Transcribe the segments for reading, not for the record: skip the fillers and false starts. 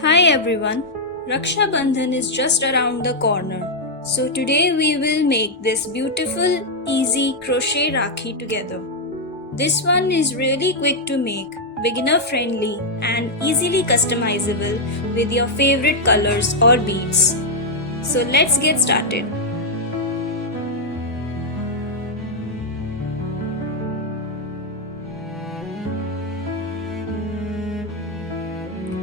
Hi everyone, Raksha Bandhan is just around the corner. So today we will make this beautiful, easy crochet Rakhi together. This one is really quick to make, beginner friendly and easily customizable with your favorite colors or beads. So let's get started.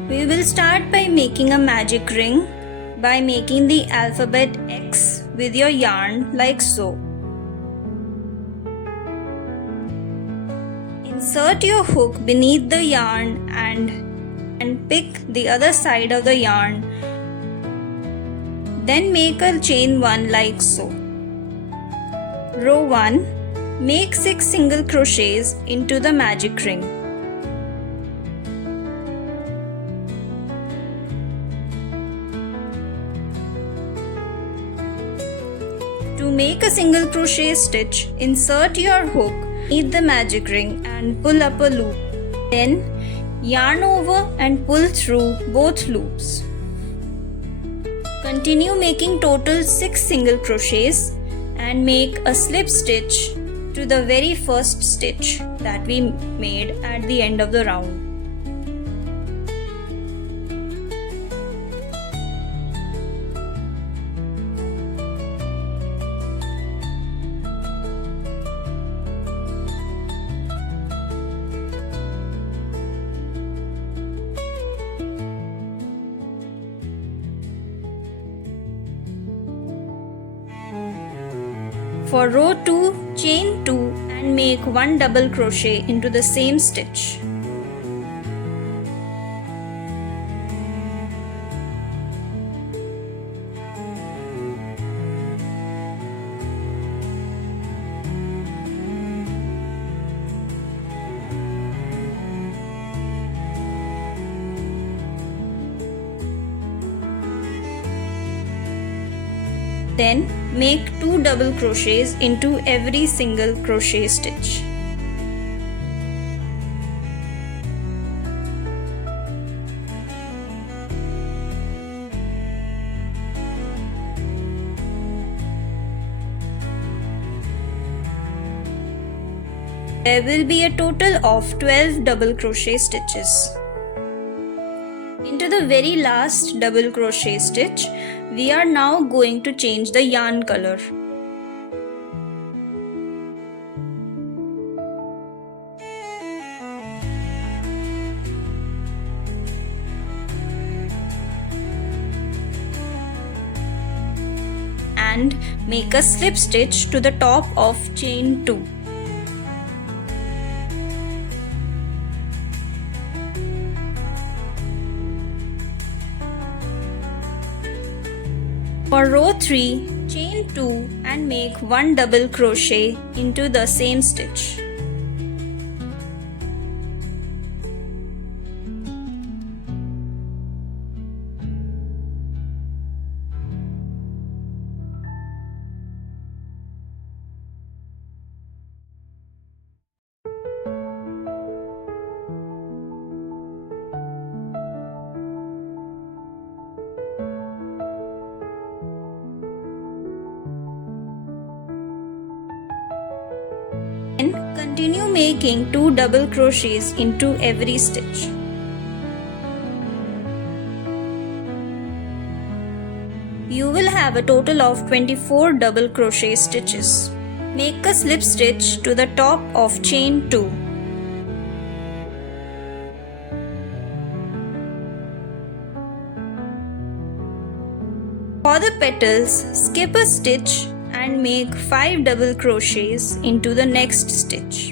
We will start by making a magic ring by making the alphabet X with your yarn like so. Insert your hook beneath the yarn and pick the other side of the yarn. Then make a chain 1 like so. Row 1. Make 6 single crochets into the magic ring. To make a single crochet stitch, insert your hook beneath the magic ring and pull up a loop. Then yarn over and pull through both loops. Continue making total 6 single crochets and make a slip stitch to the very first stitch that we made at the end of the round. For row 2, chain 2 and make 1 double crochet into the same stitch. Then make 2 double crochets into every single crochet stitch. There will be a total of 12 double crochet stitches. Into the very last double crochet stitch, we are now going to change the yarn color. And make a slip stitch to the top of chain 2. For row 3, chain 2 and make 1 double crochet into the same stitch. Then continue making 2 double crochets into every stitch. You will have a total of 24 double crochet stitches. Make a slip stitch to the top of chain 2. For the petals, skip a stitch and make 5 double crochets into the next stitch.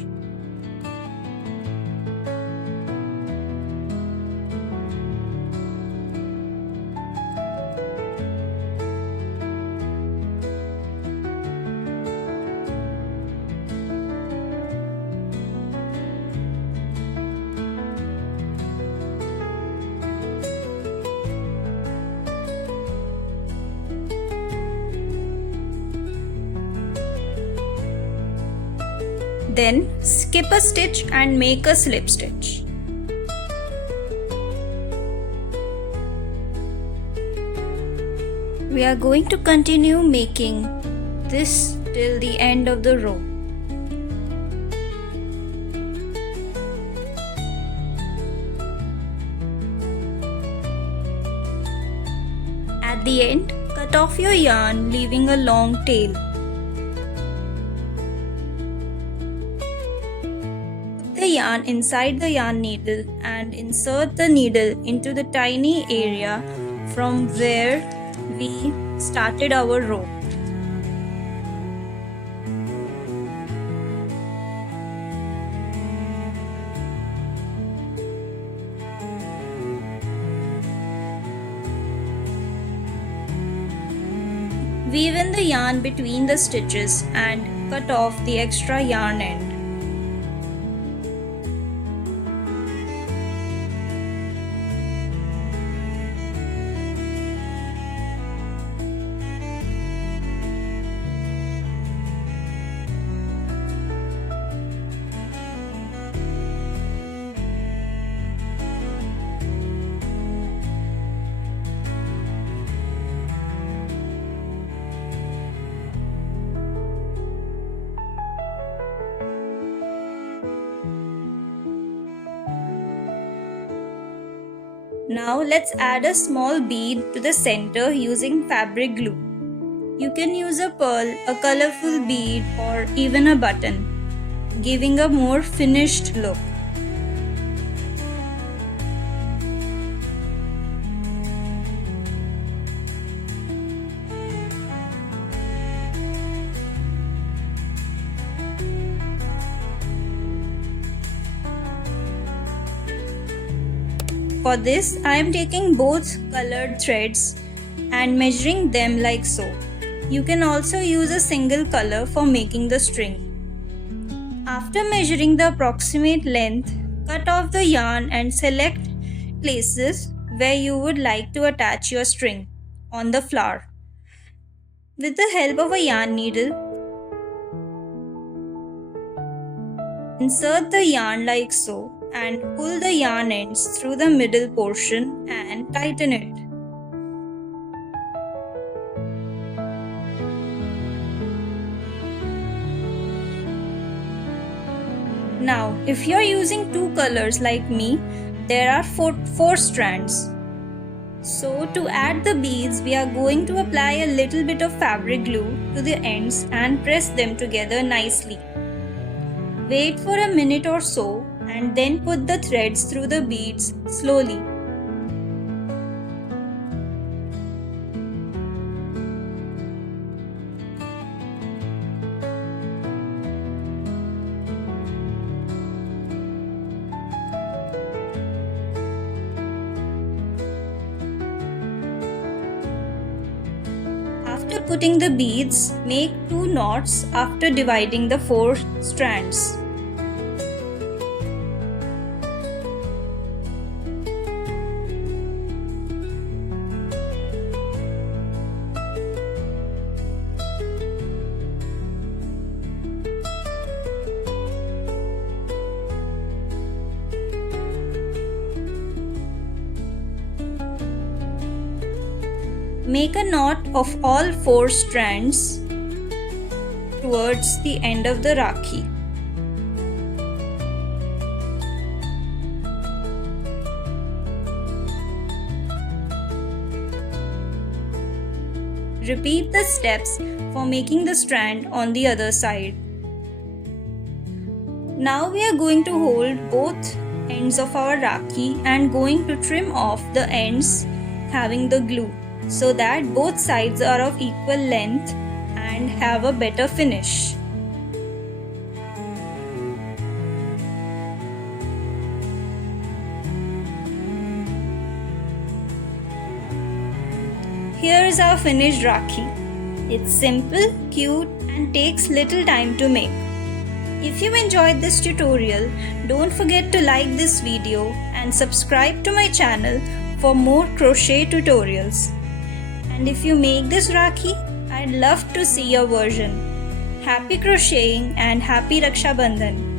Then skip a stitch and make a slip stitch. We are going to continue making this till the end of the row. At the end, cut off your yarn, leaving a long tail. Put the yarn inside the yarn needle and insert the needle into the tiny area from where we started our row. Weave in the yarn between the stitches and cut off the extra yarn end. Now let's add a small bead to the center using fabric glue. You can use a pearl, a colorful bead, or even a button, giving a more finished look. For this, I am taking both colored threads and measuring them like so. You can also use a single color for making the string. After measuring the approximate length, cut off the yarn and select places where you would like to attach your string on the flower. With the help of a yarn needle, insert the yarn like so and pull the yarn ends through the middle portion and tighten it. Now, if you are using two colors like me, there are four strands. So to add the beads, we are going to apply a little bit of fabric glue to the ends and press them together nicely. Wait for a minute or so and then put the threads through the beads slowly. After putting the beads, make 2 knots after dividing the 4 strands. Make a knot of all 4 strands towards the end of the Rakhi. Repeat the steps for making the strand on the other side. Now we are going to hold both ends of our Rakhi and going to trim off the ends having the glue, so that both sides are of equal length and have a better finish. Here is our finished Rakhi. It's simple, cute and takes little time to make. If you enjoyed this tutorial, don't forget to like this video and subscribe to my channel for more crochet tutorials. And if you make this Rakhi, I'd love to see your version. Happy crocheting and happy Raksha Bandhan!